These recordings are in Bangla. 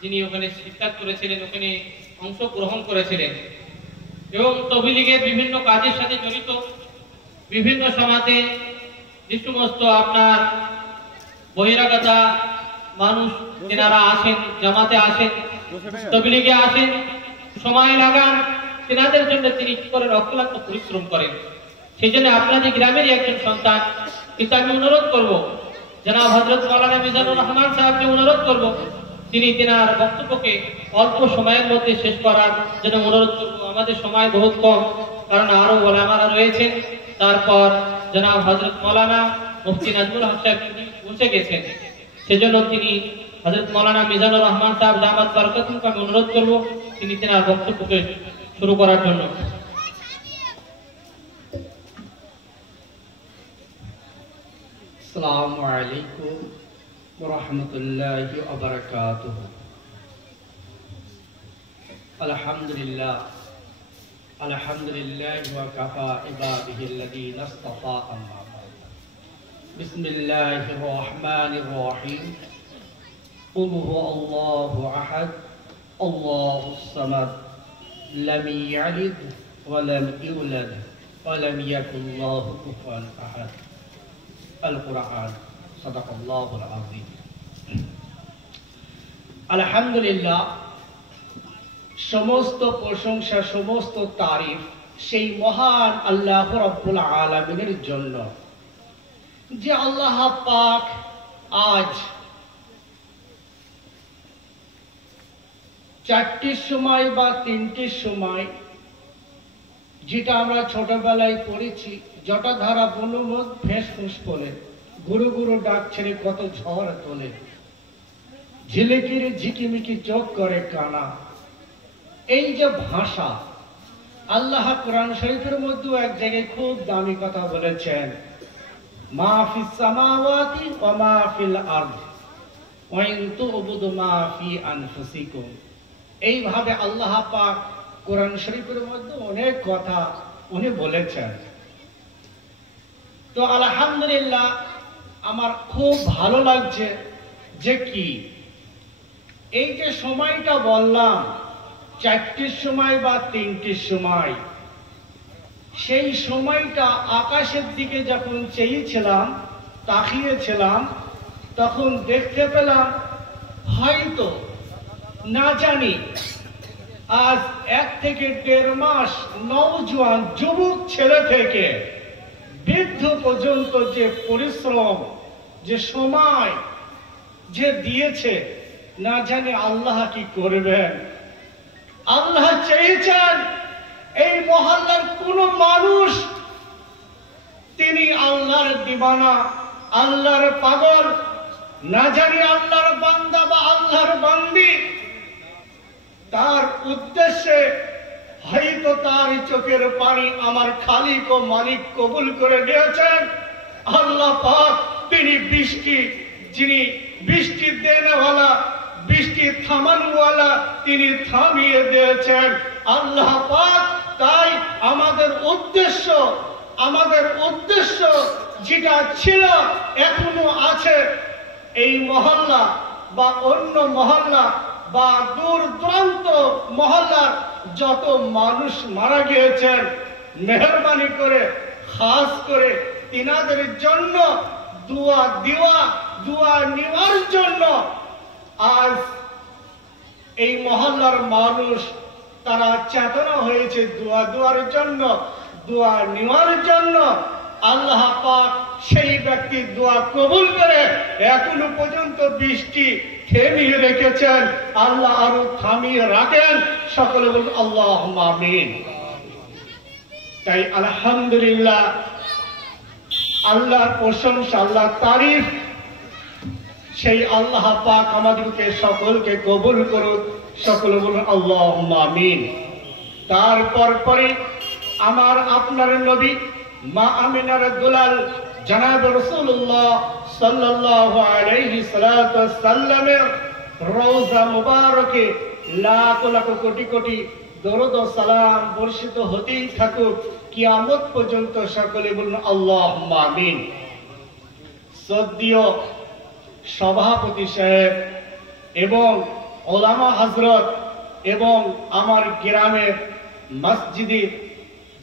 যিনি ওখানে শিক্ষা করেছিলেন, ওখানে অংশগ্রহণ করেছিলেন এবং তবলিগের বিভিন্ন কাজের সাথে জড়িত। বিভিন্ন সমাজে যে সমস্ত আপনার বহিরাগত মানুষ তেনারা আসেন, জামাতে আসেন, তবলিগে আসেন, সময় লাগান, তেনাদের জন্য তিনি কি করেন, অক্লান্ত পরিশ্রম করেন। সেই জন্য আপনাদের গ্রামেরই একজন সন্তান, কিন্তু আমি অনুরোধ করব, জনাব হযরত মাওলানা মিজানুর রহমান সাহেবকে অনুরোধ করব, তিনি তেনার বক্তব্যকে অল্প সময়ের মধ্যে শেষ করার জন্য অনুরোধ করব। আমাদের সময় বহুত কম, কারণ আরো ওলামারা রয়েছেন। তারপর জনাব হযরত মাওলানা মুফতি নাজমুল হক সাহেব পৌঁছে গেছেন, সেজন্য তিনি হযরত মাওলানা মিজানুর রহমান সাহেব দামাত বরকাতুহুকে আমি অনুরোধ করব তিনি তেনার বক্তব্যকে শুরু করার জন্য। আসসালামু আলাইকুম ওয়া রাহমাতুল্লাহি ওয়া বারাকাতুহু। আলহামদুলিল্লাহ ওয়া কাফা ইবাদিহিল্লাযীনা ইসতাফা, আম্মা বা'দ। বিসমিল্লাহির রহমানির রহিম। কুল হুয়াল্লাহু আহাদ, আল্লাহুস সামাদ, লাম ইয়ালিদ ওয়া লাম ইউলাদ ওয়া লাম ইয়াকুল লাহু কুফুয়ান আহাদ। আল কুরআন, সাদাকাল্লাহুল আযীম। আলহামদুলিল্লাহ, সমস্ত প্রশংসা, সমস্ত তারিফ সেই মহান আল্লাহ রাব্বুল আলামিনের জন্য, যে আল্লাহ পাক আজ 4টির সময় বা 3টির সময়, যেটা আমরা ছোটবেলায় পড়েছি, জটাধারা বনমত ফেঁস বলে, গুরু গুরু ডাক ছেড়ে কত ঝড় তোলে, ঝিলিকির ঝিকিমিকি চোখ করে কানা। এই যে ভাষা, আল্লাহ কোরআন শরীফের মধ্যে এক জায়গায় খুব দামি কথা বলেছেন, মা ফিস সামাওয়াতি ওয়া মা ফিল আরদ ওয়া ইন তু'বুদু মা ফি আনফুসিকুম। এইভাবে আল্লাহ পাক কোরআন শরীফের মধ্যে অনেক কথা উনি বলেছেন। তো আলহামদুলিল্লাহ, আমার খুব ভালো লাগছে যে কি এই যে সময়টা বললাম 4টির সময় বা 3টির সময়, সেই সময়টা আকাশের দিকে যখন চেয়েছিলাম, তাকিয়েছিলাম, তখন দেখতে পেলাম হয়তো না জানি আজ 1 থেকে 1.5 মাস নওজোয়ান যুবক ছেলে থেকে বৃদ্ধ পর্যন্ত যে পরিশ্রম, যে সময় যে দিয়েছে, না জানি আল্লাহ কি করবেন। আল্লাহ চেয়েছেন এই মহল্লার কোন মানুষ তিনি আল্লাহর দিবানা, আল্লাহর পাগল, না জানি আল্লাহর বান্দা বা আল্লাহর বান্দি, তার উদ্দেশ্যে হয়তো তার চোখের পানি আমার খালিক ও মালিক কবুল করে দিয়েছেন। আল্লাহ পাক তিনি বৃষ্টি, যিনি বৃষ্টি দেনেওয়ালা, বৃষ্টি থামানোওয়ালা, তিনি থামিয়ে দিয়েছেন আল্লাহ পাক। তাই আমাদের উদ্দেশ্য যেটা ছিল, এখনো আছে, এই মহল্লা বা অন্য মহল্লা বা দূর দূরান্ত মহল্লার যত মানুষ মারা গিয়েছেন, মেহরবানি করে খাস করে তিনাদের জন্য দোয়া নেওয়ার জন্য আজ এই মহল্লার মানুষ তারা চেতনা হয়েছে দোয়ার জন্য, দোয়া নেওয়ার জন্য। আল্লাহ পাক সেই ব্যক্তির দোয়া কবুল করে এখনো পর্যন্ত বৃষ্টি থেমিয়ে রেখেছেন। আল্লাহ আরো থামিয়ে রাখেন। সকলে বলুন আল্লাহুম্মা আমিন। তাই আলহামদুলিল্লাহ, আল্লাহর প্রশংসা, আল্লাহর তারিফ, সেই আল্লাহ পাক আমাদেরকে সকলকে কবুল করুন। সকলে বলুন আল্লাহুম্মা আমিন। তারপর পরে আমার আপনার নবী মা আমিনার দুলাল জনাব রাসূলুল্লাহ সাল্লাল্লাহু আলাইহি সাল্লামের রওজা মুবারকে লাখ লাখ কোটি কোটি দরুদ ও সালাম বর্ষিত হতেই থাকুক কিয়ামত পর্যন্ত। সকলে বলুন আল্লাহুম্মা আমিন। শ্রদ্ধেয় সভাপতি সাহেব এবং ওলামা হযরত এবং আমার গ্রামের মসজিদের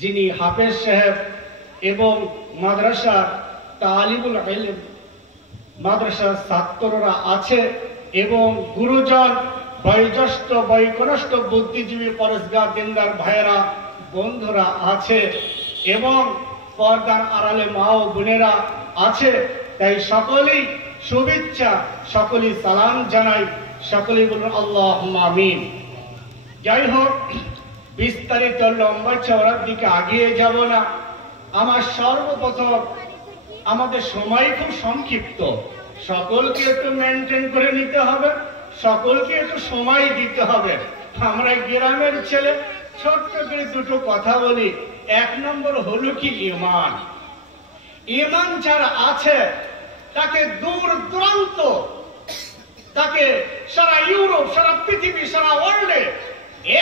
যিনি হাফেজ সাহেব এবং মাদ্রাসা তালিবুল ইলম মাদ্রাসার ছাত্ররা আছে এবং গুরুজন বয়োজ্যেষ্ঠ বয়কনিষ্ঠ বুদ্ধিজীবী পরেশগার দিনদার ভাইয়েরা বন্ধুরা আছে এবং পর্দার আড়ালে মা ও বোনেরা আছে। তাই সকলেই শুভেচ্ছা, সকলেই সালাম জানাই, সকলেই বলুন আল্লাহুম্মা আমিন। যাই হোক, বিস্তারিত লম্বা চওড়ার দিকে আগিয়ে যাব না। আমার সর্বপ্রথম আমাদের সময় খুব সংক্ষিপ্ত, সকলকে একটু মেনটেন করে নিতে হবে, সকলকে একটু সময় দিতে হবে। আমরা গ্রামের ছেলে, ছোট্ট করে দুটো কথা বলি। এক নম্বর হলো কি ঈমান। ঈমান যারা আছে তাকে দূর দূরান্ত, তাকে সারা ইউরোপ, সারা পৃথিবী, সারা ওয়ার্ল্ডে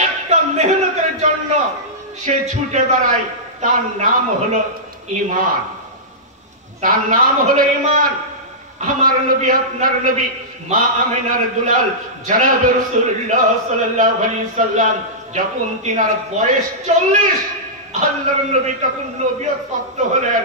একটা মেহনতের জন্য সে ছুটে বেড়ায়, তার নাম হলো ঈমান, তার নাম হলো ঈমান। আমার নবী, আপনার নবী, মা আমিনার দুলাল জনাব রাসূলুল্লাহ সাল্লাল্লাহু আলাইহি সাল্লাম যখন তিনার বয়স 40, আল্লাহর নবী তখন নবীয়ত প্রাপ্ত হলেন,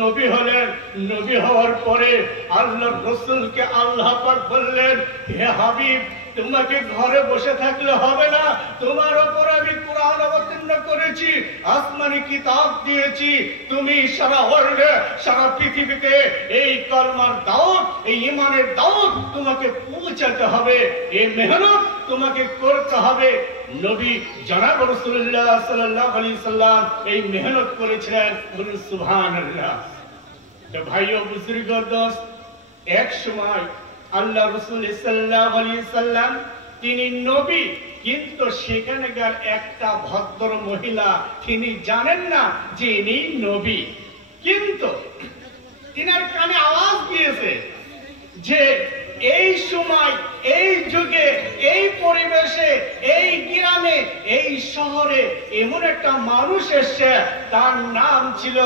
নবী হলেন। নবী হওয়ার পরে আল্লাহর রাসূলকে আল্লাহ পাক বললেন, হে হাবিব, তোমাকে ঘরে বসে থাকলে হবে না, তোমার উপর আমি কোরআন অবতীর্ণ করেছি, আসমানি কিতাব দিয়েছি, তুমি সারা ওয়ার্ল্ডে, সারা পৃথিবীতে এই কলমার দাওয়াত, এই ঈমানের দাওয়াত তোমাকে পৌঁছাতে হবে, এই মেহনত তোমাকে করতে হবে। নবী জনাব রাসূলুল্লাহ সাল্লাল্লাহু আলাইহি সাল্লাম এই মেহনত করেছিলেন, বলুন সুবহানাল্লাহ। তো ভাইও বুজুর্গ দোস্ত, এক সময় আল্লাহ রাসূল সাল্লাল্লাহু আলাইহি সাল্লাম তিনি নবী, কিন্তু সেখানকার একটা ভদ্র মহিলা তিনি জানেন না যে ইনি নবী, কিন্তু তিনার কানে আওয়াজ গিয়েছে যে এই সময়, এই যুগে, এই পরিবেশে, এই গ্রামে, এই শহরে এমন একটা মানুষ এসেছে, তার নাম ছিল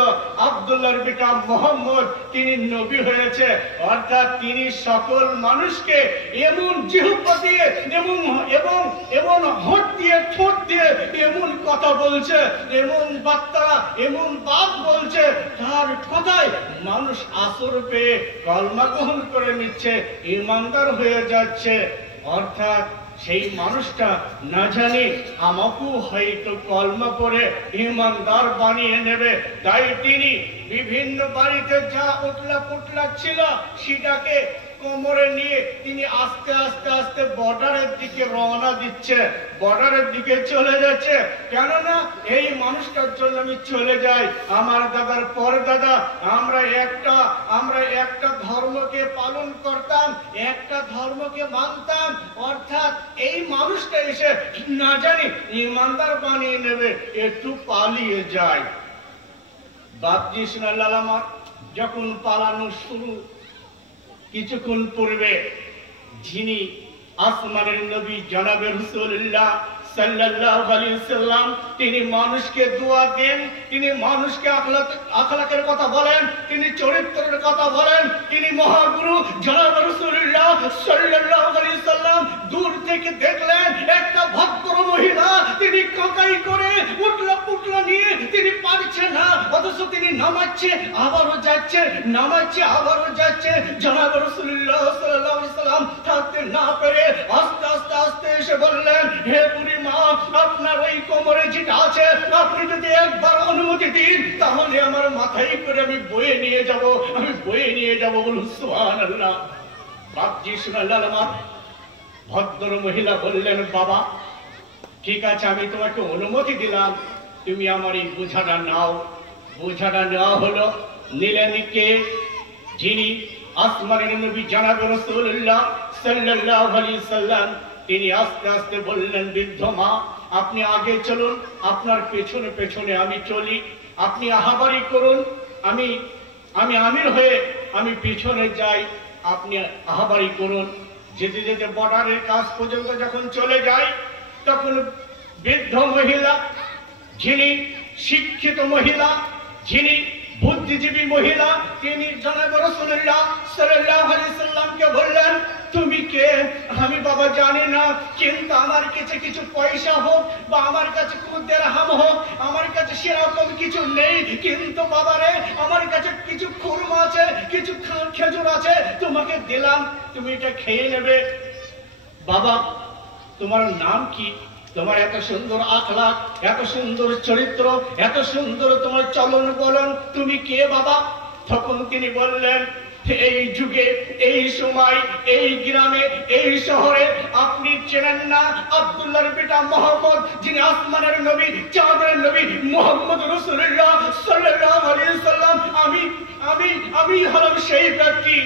আব্দুল্লাহর পিতা মুহাম্মদ, তিনি নবী হয়েছে। অর্থাৎ তিনি সকল মানুষকে এমন জিহ্বা দিয়ে এবং হোঁট দিয়ে, ঠোঁট দিয়ে এমন কথা বলছে, এমন বার্তা, এমন বাত বলছে, তার কথায় মানুষ আসর পেয়ে কলমা গ্রহণ করে নিচ্ছে, ইমানদার হয়ে যাচ্ছে। অর্থাৎ সেই মানুষটা না জানি আমাকেও হয়তো কলমা পড়ে ইমানদার বানিয়ে নেবে, তাই তিনি বিভিন্ন বাড়িতে যা উটলা পুটলা ছিল সেটাকে কোমরে নিয়ে তিনি আস্তে আস্তে আস্তে বর্ডারের দিকে রওনা দিচ্ছে, বর্ডারের দিকে চলে যাচ্ছে। কেননা এই মানুষটার জন্য আমি চলে যাই, আমার দাদার পর দাদা আমরা একটা ধর্মকে পালন করতাম, একটা ধর্মকে মানতাম। অর্থাৎ এই মানুষটা এসে না জানি ইমানদার বানিয়ে নেবে, একটু পালিয়ে যায়। বাপজি শুনাল্লাহ, যখন পালানো শুরু, কিছুক্ষণ পূর্বে যিনি আসমানের নবী জনাবে রাসূলুল্লাহ সাল্লাল্লাহু আলাইহি সাল্লাম তিনি মানুষকে দোয়া দেন, তিনি মানুষকে আখলাকের কথা বলেন, তিনি চরিত্রের কথা বলেন। তিনি মহাগুরু জনাবে রাসূলুল্লাহ সাল্লাল্লাহু আলাইহি সাল্লাম দূর থেকে দেখলেন একটা ভদ্র মহিলা, তিনি কাকাই করে উটলা পুটলা নিয়ে তিনি পারছে না, অথচ তিনি নামাচ্ছে আবারও যাচ্ছে, নামাচ্ছে আবারও যাচ্ছে। জনাবে রাসূলুল্লাহ সাল্লাল্লাহু আলাইহি সাল্লাম থাকতে না পেরে আস্তে আস্তে আস্তে এসে বললেন, হে বুড়ি মা, আপনার ওই কোমরে যেটা আছে আপনি যদি একবার অনুমতি দিন তাহলে আমার মাথায় করে আমি বয়ে নিয়ে যাব, আমি বয়ে নিয়ে যাব। বলুন সুবহানাল্লাহ। বাপজি শুনাল্লাহ, ভদ্র মহিলা বললেন, বাবা ঠিক আছে, আমি তোমাকে অনুমতি দিলাম, তুমি আমার এই বোঝাটা নাও। বোঝাটা নেওয়া হলো। নিলেন কে? যিনি আসমানের নবী জনাবে রাসূলুল্লাহ সাল্লাল্লাহু আলাইহি সাল্লাম। তিনি আস্তে আস্তে বললেন, বৃদ্ধ মা আপনি আগে চলুন, আপনার পেছনে পেছনে আমি চলি, আপনি আহাবারি করুন, আমি আমির হয়ে আমি পেছনে যাই, আপনি আহাবারি করুন। যেতে যেতে বর্ডারের কাছ পর্যন্ত যখন চলে যায়, তখন বৃদ্ধ মহিলা, যিনি শিক্ষিত মহিলা, যিনি বুদ্ধিজীবী মহিলা, তিনি জনাবে রাসূলুল্লাহ সাল্লাল্লাহু আলাইহি সাল্লামকে বললেন, তুমি কে? আমি বাবা জানি না, কিন্তু আমার কাছে কিছু পয়সা হোক বা আমার কাছে কোনো দেরহাম হোক, আমার কাছে সেরকম কিছু নেই, কিন্তু বাবা রে আমার কাছে কিছু খুরমা আছে, কিছু খেজুর আছে, তোমাকে দিলাম, তুমি এটা খেয়ে নেবে। বাবা তোমার নাম কি? তোমার এত সুন্দর আখলাক, এত সুন্দর চরিত্র, এত সুন্দর তোমার চলন বলন, তুমি কে বাবা? তখন তিনি বললেন, এই যুগে, এই সময়, এই গ্রামে, এই শহরে আপনি চেনেন না আব্দুল্লাহর পিতা মোহাম্মদ, যিনি আসমানের নবী, চাঁদের নবী, মুহাম্মদ রাসূলুল্লাহ সাল্লাল্লাহু আলাইহি সাল্লাম। আমি হলাম সেই ব্যক্তি।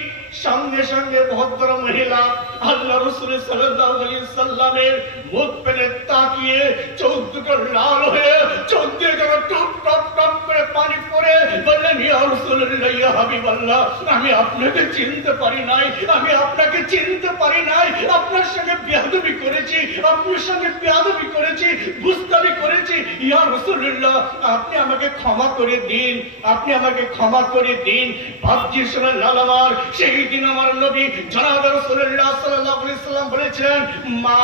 সঙ্গে সঙ্গে ভদ্র মহিলা আল্লাহ রাসূল সাল্লাল্লাহু আলাইহি সাল্লামের মুখ পেনে তাকিয়ে চোখ দুটো লাল হয়ে, চোখ দিয়ে যেন টপ টপ টপ করে পানি পড়ে বললেন, ইয়া রাসূলুল্লাহ, ইয়া হাবিবাল্লাহ, আমি আপনাকে চিনতে পারি নাই, আমি আপনাকে চিনতে পারি নাই, আপনার সঙ্গে বেয়াদবি করেছি, আপনার সঙ্গে বেয়াদবি করেছি, গুস্তাখি করেছি, ইয়া রাসূলুল্লাহ, আপনি আমাকে ক্ষমা করে দিন, আপনি আমাকে ক্ষমা করে দিন। ভাবজি শুনেন লালামার, সেই দিন আমার নবী জনাব রাসূলুল্লাহ সাল্লাল্লাহু আলাইহি সাল্লাম বলেছিলেন, মা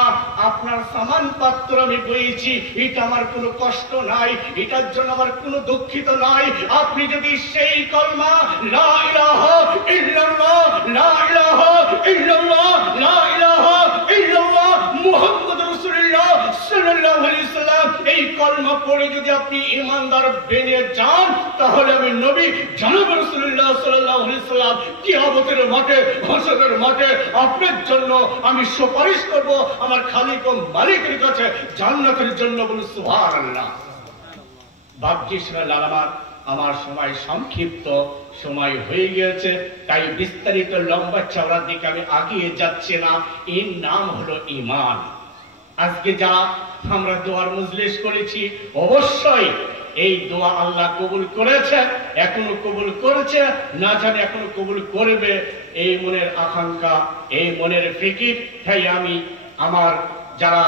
আপনার সামান পাত্র আমি বইছি, এটা আমার কোনো কষ্ট নাই, এটার জন্য আমার কোনো দুঃখিত নাই। আপনি যদি সেই কলমা লা ইলাহা ইল্লাল্লাহ, লা ইলাহা ইল্লাল্লাহ, লা ইলাহা ইল্লাল্লাহ মুহাম্মাদুর রাসূলুল্লাহ সাল্লাল্লাহু আলাইহি সাল্লাম, এই কলমা পড়ে যদি আপনি ঈমানদার বেনে যান, তাহলে আমি নবী জনাব রাসূলুল্লাহ সাল্লাল্লাহু আলাইহি সাল্লাম কিয়ামতের মাঠে, হাসরের মাঠে আপনার জন্য আমি সুপারিশ করব আমার খালিক ও মালিকের কাছে জান্নাতের জন্য। বলুন সুবহানাল্লাহ। ভাবছিস না লালামার, আমার সময় সংক্ষিপ্ত সময় হয়ে গিয়েছে, তাই বিস্তারিত লম্বা চওড়ার দিকে আমি আগিয়ে যাচ্ছি না। এর নাম হলো ঈমান। আজকে যা আমরা দোয়ার মজলিস করেছি, অবশ্যই এই দোয়া আল্লাহ কবুল করেছে, এখনো কবুল করেছে, না জানি এখনো কবুল করবে, এই মনের আকাঙ্ক্ষা, এই মনের ফিকির। তাই আমি আমার যারা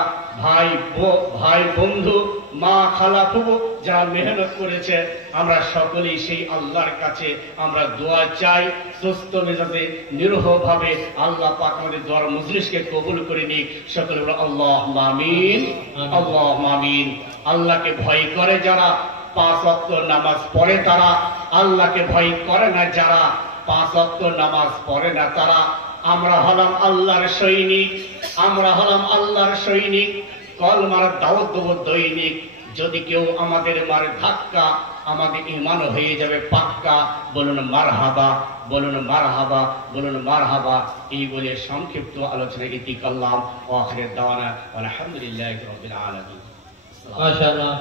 ভাই বন্ধু, মা খালা ফুফু যারা মেহনত করেছে, আমরা সকলেই সেই আল্লাহর কাছে আমরা দোয়া চাই, সুস্থ মেজাজে নিরহ ভাবে আল্লাহ পাক আমাদের দোয়ার মজলিসকে কবুল করে নিক। সকলে বলো আল্লাহুম্মা আমিন, আল্লাহুম্মা আমিন। আল্লাহকে ভয় করে যারা 5 ওয়াক্ত নামাজ পড়ে, তারা আল্লাহকে ভয় করে না যারা 5 ওয়াক্ত নামাজ পড়ে না তারা। আমরা হলাম আল্লাহর সৈনিক, আমরা হলাম আল্লাহর সৈনিক, কলমার দাওয়াত দেব দৈনিক। যদি কেউ আমাদের মার ধাক্কা, আমাদের ঈমান হয়ে যাবে পাক্কা। বলুন মারহাবা, বলুন মারহাবা, বলুন মারহাবা। এই বলে সংক্ষিপ্ত আলোচনা ইতি করলাম। ওয়া আখির দাওয়ানা আলহামদুলিল্লাহি রাব্বিল আলামিন। মাশাআল্লাহ।